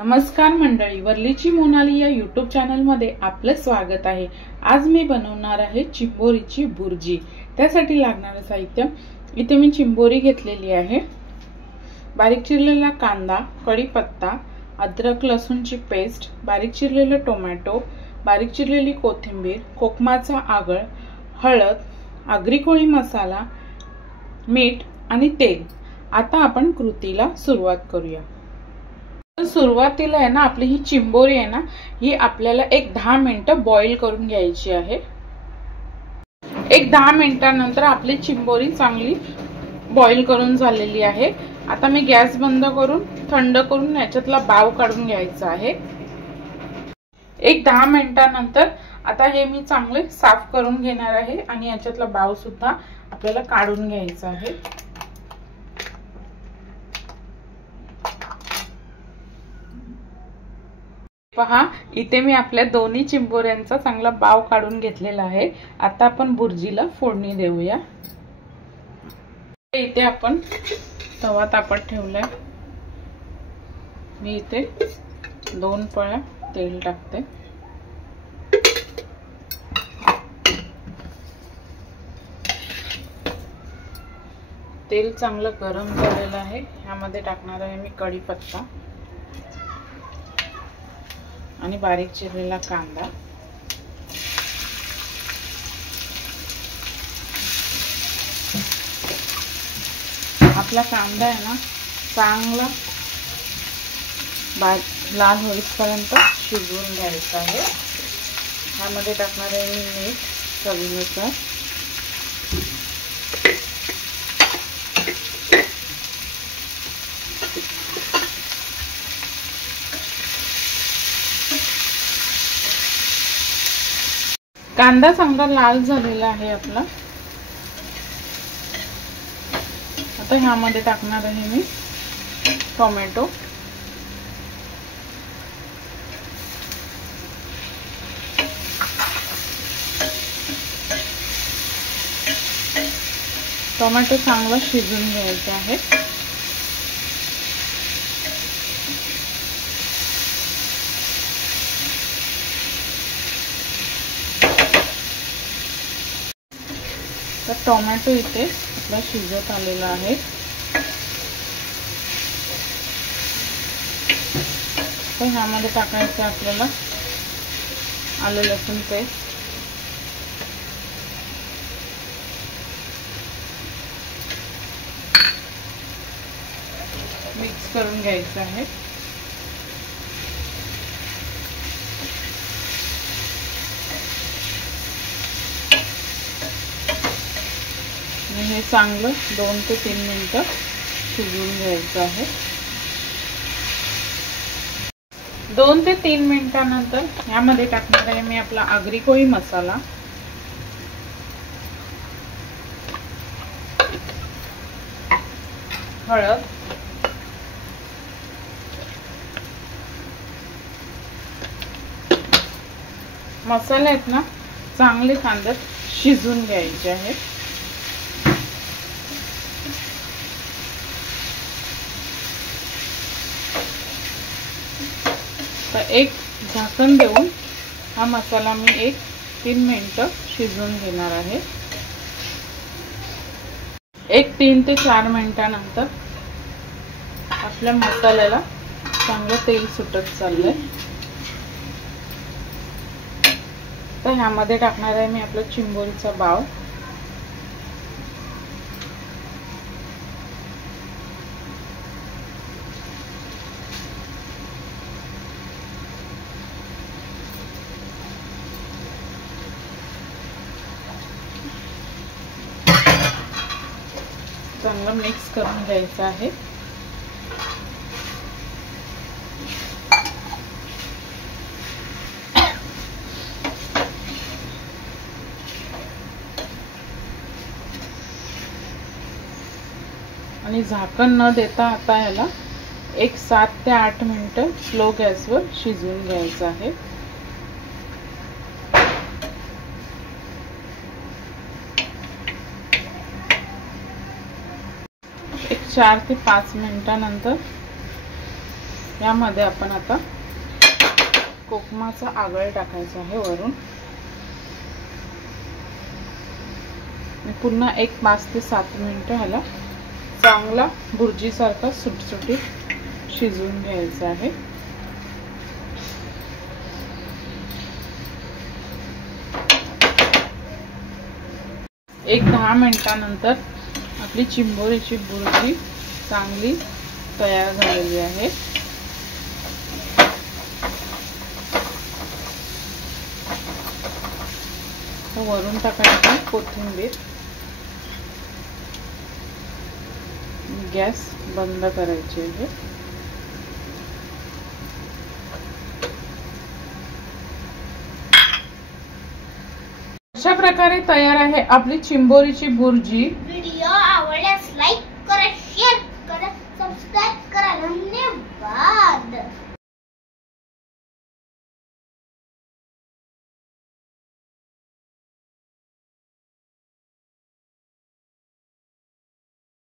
नमस्कार मंडळी, वर्लीची मोनाली या यूट्यूब चॅनल मध्ये आपलं स्वागत आहे। आज मी बनवणार आहे चिंबोरीची भुर्जी। त्यासाठी लागणारे साहित्य इथे मी चिंबोरी घेतलेली आहे, बारीक चिरलेला कांदा, कढीपत्ता, अद्रक लसूणची पेस्ट, बारीक चिरलेले टोमॅटो, बारीक चिरलेली कोथिंबीर, कोकमाचा आगळ, हळद, आगरी कोळी मसाला, मीठ आणि तेल। आता आपण कृतीला सुरुवात करूया। सुरुवातीला आहे ना, आपली ही चिंबोरी आहे ना, ही आपल्याला एक 10 मिनिटं बॉईल करून घ्यायची आहे। एक 10 मिनिटांनंतर आपली चिंबोरी चांगली बॉईल करून झालेली आहे। आता मी गॅस बंद करून थंड करून याच्यातला बाव काढून घ्यायचा आहे। एक 10 मिनिटांनंतर आता हे मी चांगले साफ करून घेणार आहे आणि याच्यातला बाव सुद्धा आपल्याला काढून घ्यायचा आहे। पहा, इथे मी आपल्या दोन्ही चिंबोऱ्यांचा चांगला बाव काढून घेतलेला आहे। आता आपण भुर्जीला फोडणी देऊया। इथे आपण तवा तापत ठेवलाय। मी इथे 2 पळ्या तेल टाकते। तेल चांगलं गरम झालेलं आहे। यामध्ये टाकणार आहे मी कढीपत्ता आणि बारीक चिरलेला कांदा। आपला कांदा आहे ना, चांगला लाल होईपर्यंत शिजवून घ्यायचा आहे। यामध्ये टाकणार आहे मी मीठ चवीनुसार, कांदा चांगला लाल झालेला आहे आपला। आता ह्यामध्ये टाकणार आहे मी टोमॅटो, टोमॅटो चांगला शिजून घ्यायचा आहे। तर टोमॅटो इथे आपला शिजत आलेला आहे। तर ह्यामध्ये टाकायचं आपल्याला आलं लसूण पेस्ट, मिक्स करून घ्यायचं आहे। हे चांगलं 2 ते 3 मिनिटं शिजवून घ्यायचं आहे। 2 ते 3 मिनिटांनंतर यामध्ये टाकणार आहे मी आपला आगरी कोळी मसाला, हळद, मसाले आहेत ना, चांगले कांद्यात शिजून घ्यायचे आहेत। तर एक झाकण देऊन हा मसाला मी 3 मिनिटं शिजवून घेणार आहे। 3 ते 4 मिनिटांनंतर आपल्या मसाल्याला चांगलं तेल सुटत चाललंय। तर ह्यामध्ये टाकणार आहे मी आपला चिंबोरीचा बाव, चांगलं मिक्स करून घ्यायचं आहे। आणि झाकण न देता आता याला 7 ते 8 मिनिटं स्लो गॅसवर शिजवून घ्यायचं आहे। 4 ते 5 मिनिटांनंतर यामध्ये आपण आता कोकमाचा आगळ टाकायचा आहे वरून. पुन्हा एक 5 ते 7 मिनिटं ह्याला चांगला भुर्जी सारखा सुटसुटीत शिजवून घ्यायचा आहे. एक 10 मिनिटांनंतर आपली चिंबोरीची भुर्जी चांगली तयार झालेली आहे. वरून टाकायची कोथिंबीर. गॅस बंद करायची आहे. अशा प्रकारे तयार आहे आपली चिंबोरीची भुर्जी.